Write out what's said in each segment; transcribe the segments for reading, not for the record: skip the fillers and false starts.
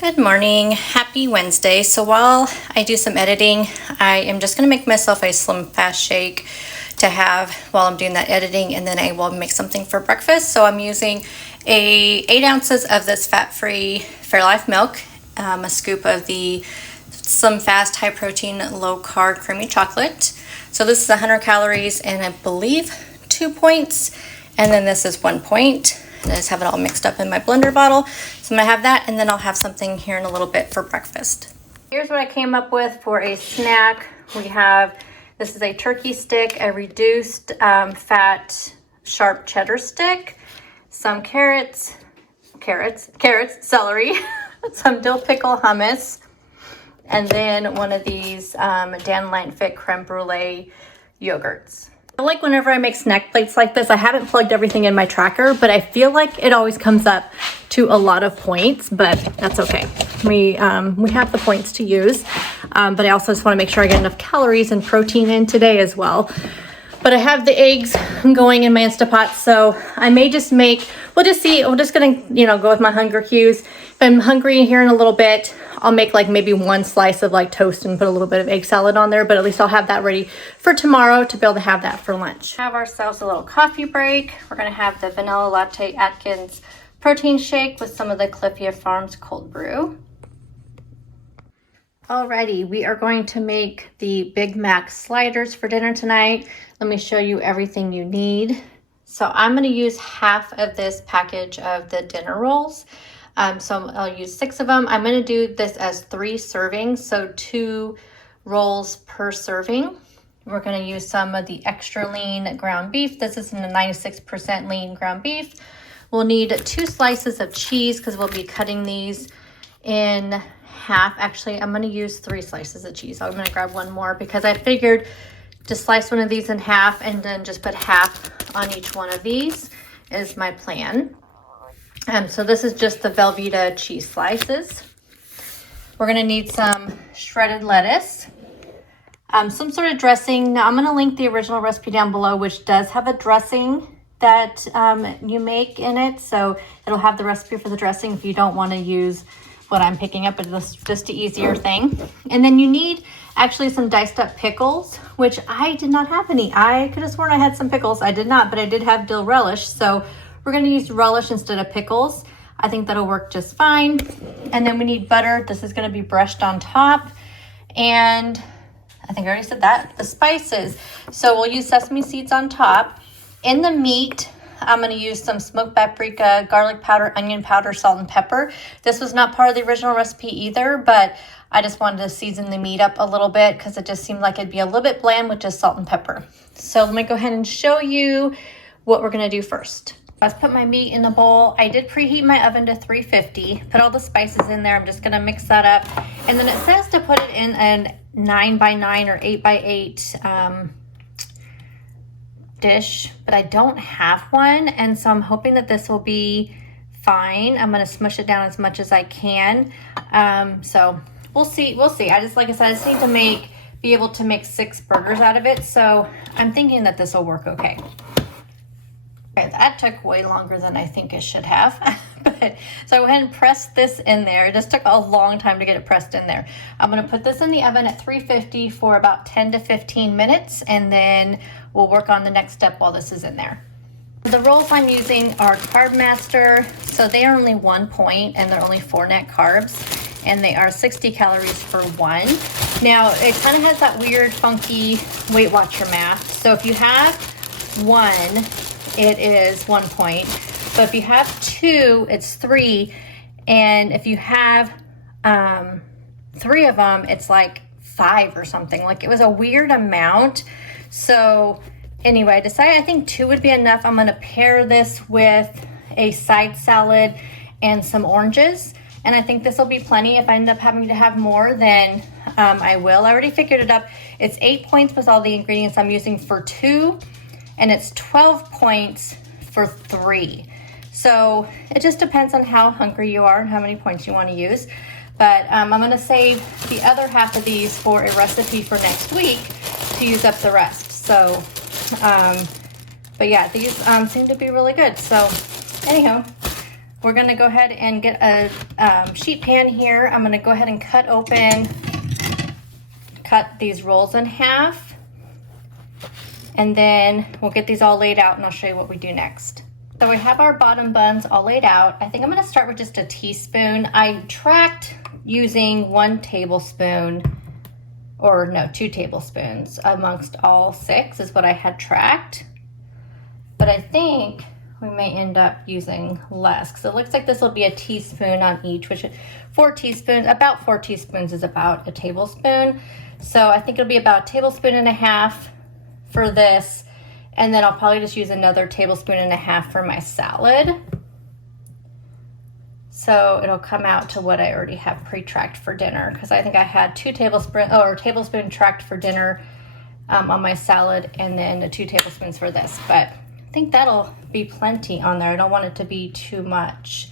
Good morning, happy Wednesday. So while I do some editing, I am just gonna make myself a slim fast shake to have while I'm doing that editing, and then I will make something for breakfast. So I'm using 8 ounces of this fat-free Fairlife milk, a scoop of the slim fast high protein low carb creamy chocolate. So this is 100 calories and I believe 2 points, and then this is 1 point. And I just have it all mixed up in my blender bottle. So I'm gonna have that, and then I'll have something here in a little bit for breakfast. Here's what I came up with for a snack. This is a turkey stick, a reduced fat sharp cheddar stick, some carrots, celery, some dill pickle hummus, and then one of these Danone Fit creme brulee yogurts. I like whenever I make snack plates like this, I haven't plugged everything in my tracker, but I feel like it always comes up to a lot of points, but that's okay. We have the points to use, but I also just want to make sure I get enough calories and protein in today as well. But I have the eggs going in my Instapot, so I may just we'll just see. I'm just gonna, go with my hunger cues. If I'm hungry here in a little bit, I'll make like maybe one slice of like toast and put a little bit of egg salad on there, but at least I'll have that ready for tomorrow to be able to have that for lunch. Have ourselves a little coffee break. We're gonna have the vanilla latte Atkins protein shake with some of the Cliffia Farms cold brew. Alrighty, we are going to make the Big Mac sliders for dinner tonight. Let me show you everything you need. So I'm going to use half of this package of the dinner rolls. So I'll use 6 of them. I'm going to do this as 3 servings, so 2 rolls per serving. We're going to use some of the extra lean ground beef. This is in the 96% lean ground beef. We'll need 2 slices of cheese because we'll be cutting these in half. Actually, I'm going to use 3 slices of cheese. I'm going to grab one more because I figured to slice one of these in half and then just put half on each one of these is my plan. So this is just the Velveeta cheese slices. We're going to need some shredded lettuce, some sort of dressing. Now I'm going to link the original recipe down below, which does have a dressing that you make in it. So it'll have the recipe for the dressing if you don't want to use what I'm picking up, but it's just an easier thing. And then you need actually some diced up pickles, which I did not have any. I could have sworn I had some pickles. I did not, but I did have dill relish. So we're going to use relish instead of pickles. I think that'll work just fine. And then we need butter. This is going to be brushed on top. And I think I already said that. The spices. So we'll use sesame seeds on top. In the meat, I'm going to use some smoked paprika, garlic powder, onion powder, salt, and pepper. This was not part of the original recipe either, but I just wanted to season the meat up a little bit because it just seemed like it'd be a little bit bland with just salt and pepper. So let me go ahead and show you what we're going to do first. Let's put my meat in the bowl. I did preheat my oven to 350. Put all the spices in there. I'm just going to mix that up. And then it says to put it in a 9x9 or 8x8 dish, but I don't have one, and so I'm hoping that this will be fine. I'm going to smush it down as much as I can. So we'll see. Like I said, I just need to be able to make 6 burgers out of it. So I'm thinking that this will work okay. Okay, that took way longer than I think it should have. So I went ahead and pressed this in there. It just took a long time to get it pressed in there. I'm going to put this in the oven at 350 for about 10 to 15 minutes, and then we'll work on the next step while this is in there. The rolls I'm using are Carb Master, so they are only 1 point and they're only 4 net carbs, and they are 60 calories for one. Now it kind of has that weird funky Weight Watcher math. So if you have 1, it is 1 point, but if you have 2, it's 3, and if you have 3 of them, it's like 5 or something. Like, it was a weird amount. So anyway, I decided I think 2 would be enough. I'm going to pair this with a side salad and some oranges, and I think this will be plenty. If I end up having to have more, then I will. I already figured it up. It's 8 points with all the ingredients I'm using for 2, and it's 12 points for 3. So it just depends on how hungry you are and how many points you want to use. But I'm going to save the other half of these for a recipe for next week to use up the rest. So, but yeah, these seem to be really good. So anyhow, we're gonna go ahead and get a sheet pan here. I'm gonna go ahead and cut these rolls in half. And then we'll get these all laid out and I'll show you what we do next. So we have our bottom buns all laid out. I think I'm gonna start with just a teaspoon. I tracked using 1 tablespoon, or no, 2 tablespoons amongst all 6 is what I had tracked. But I think we may end up using less because it looks like this will be a teaspoon on each, which 4 teaspoons, about 4 teaspoons is about a tablespoon. So I think it'll be about a tablespoon and a half for this. And then I'll probably just use another tablespoon and a half for my salad. So it'll come out to what I already have pre-tracked for dinner, because I think I had 2 tablespoons or tablespoon tracked for dinner on my salad, and then 2 tablespoons for this. But I think that'll be plenty on there. I don't want it to be too much.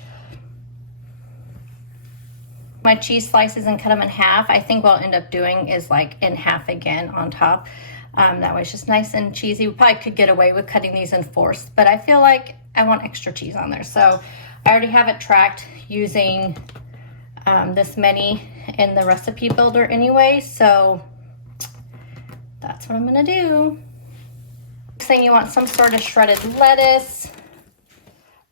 My cheese slices and cut them in half. I think what I'll end up doing is like in half again on top. That way it's just nice and cheesy. We probably could get away with cutting these in 4ths, but I feel like I want extra cheese on there. So I already have it tracked using this many in the recipe builder anyway. So that's what I'm gonna do. Next thing, you want some sort of shredded lettuce.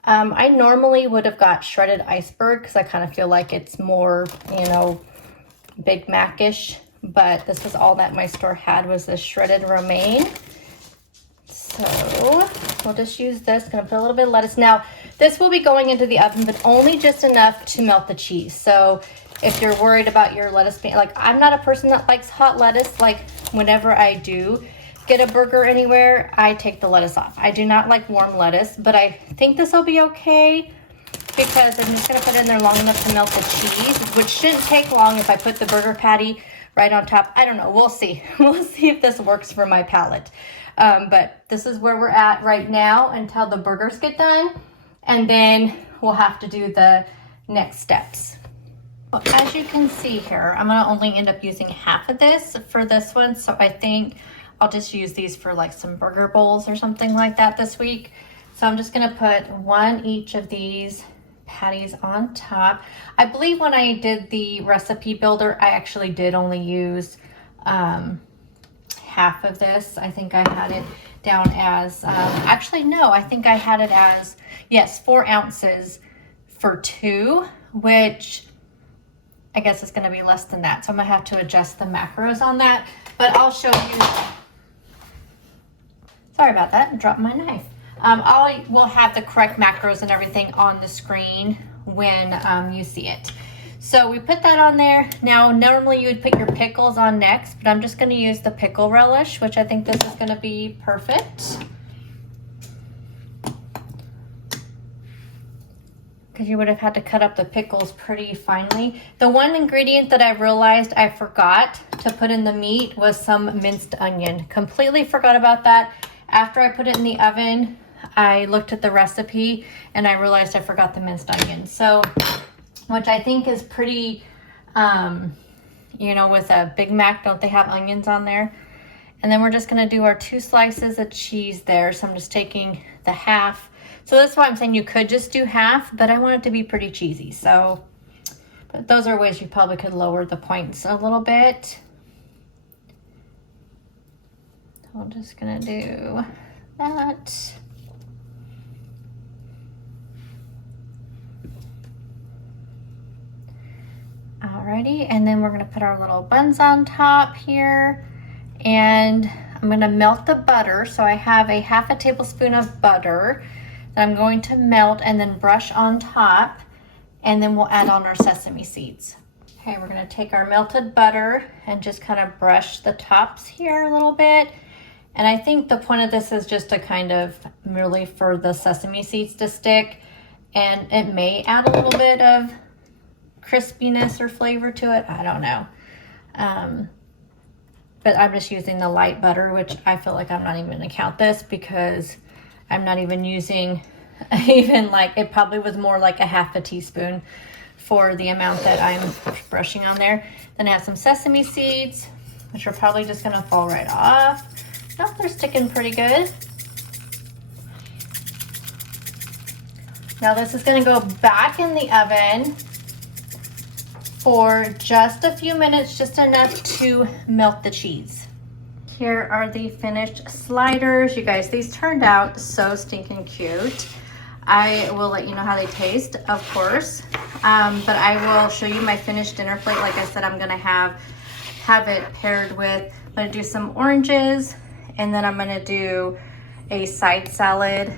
I normally would have got shredded iceberg because I kind of feel like it's more, you know, Big Mac-ish. But this was all that my store had, was this shredded romaine. So we'll just use this. Gonna put a little bit of lettuce. Now, this will be going into the oven, but only just enough to melt the cheese. So if you're worried about your lettuce being, like, I'm not a person that likes hot lettuce. Like, whenever I do get a burger anywhere, I take the lettuce off. I do not like warm lettuce, but I think this will be okay because I'm just gonna put it in there long enough to melt the cheese, which shouldn't take long if I put the burger patty right on top. I don't know, we'll see. We'll see if this works for my palate. But this is where we're at right now until the burgers get done. And then we'll have to do the next steps. Well, as you can see here, I'm gonna only end up using half of this for this one. So I think I'll just use these for like some burger bowls or something like that this week. So I'm just gonna put 1 each of these patties on top. I believe when I did the recipe builder, I actually did only use half of this. I think I had it down as, actually no, I think I had it as, yes, 4 ounces for 2, which I guess it's gonna be less than that. So I'm gonna have to adjust the macros on that, but I'll show you. Sorry about that, I dropped my knife. I will have the correct macros and everything on the screen when you see it. So we put that on there. Now, normally you would put your pickles on next, but I'm just gonna use the pickle relish, which I think this is gonna be perfect. Because you would have had to cut up the pickles pretty finely. The one ingredient that I realized I forgot to put in the meat was some minced onion. Completely forgot about that. After I put it in the oven, I looked at the recipe and I realized I forgot the minced onion. So, which I think is pretty, you know, with a Big Mac, don't they have onions on there? And then we're just gonna do our 2 slices of cheese there. So I'm just taking the half. So that's why I'm saying you could just do half, but I want it to be pretty cheesy. So, but those are ways you probably could lower the points a little bit. I'm just gonna do that. Alrighty, and then we're gonna put our little buns on top here, and I'm gonna melt the butter. So I have a half a tablespoon of butter that I'm going to melt and then brush on top, and then we'll add on our sesame seeds. Okay, we're gonna take our melted butter and just kind of brush the tops here a little bit. And I think the point of this is just to kind of merely for the sesame seeds to stick, and it may add a little bit of crispiness or flavor to it. I don't know. But I'm just using the light butter, which I feel like I'm not even gonna count this because I'm not even using even like, it probably was more like a half a teaspoon for the amount that I'm brushing on there. Then I have some sesame seeds, which are probably just gonna fall right off. Nope, they're sticking pretty good. Now this is gonna go back in the oven for just a few minutes, just enough to melt the cheese. Here are the finished sliders. You guys, these turned out so stinking cute. I will let you know how they taste, of course, but I will show you my finished dinner plate. Like I said, I'm gonna have it paired with, I'm gonna do some oranges, and then I'm gonna do a side salad,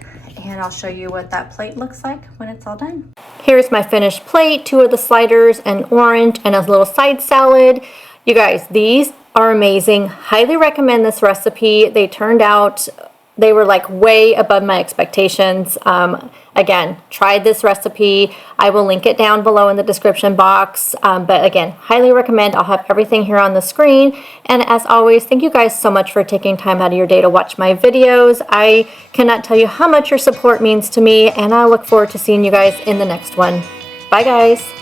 and I'll show you what that plate looks like when it's all done. Here's my finished plate, 2 of the sliders, an orange, and a little side salad. You guys, these are amazing. Highly recommend this recipe. They turned out, they were like way above my expectations. Again, tried this recipe. I will link it down below in the description box. But again, highly recommend. I'll have everything here on the screen. And as always, thank you guys so much for taking time out of your day to watch my videos. I cannot tell you how much your support means to me, and I look forward to seeing you guys in the next one. Bye guys.